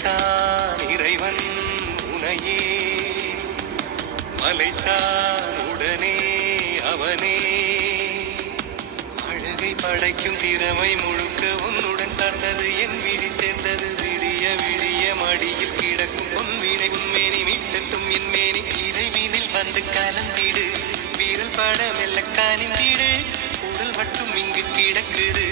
படைத்தான் இறைவன் உனையே மலைத்தான் உடனே அவனே அழகை படைக்கும் திறமை முழுக்க உன்னுடன் சார்ந்தது என் விழி சேர்ந்தது விடிய விடிய மடியில் கிடக்கும் பொன்வினை உன்மேனி மீட்டட்டும் என் மேனி இறைவினில் வந்து கலந்திடு வீரல் பட மெல்ல காணிந்திடு உடல் மட்டும் இங்கு கிடக்குது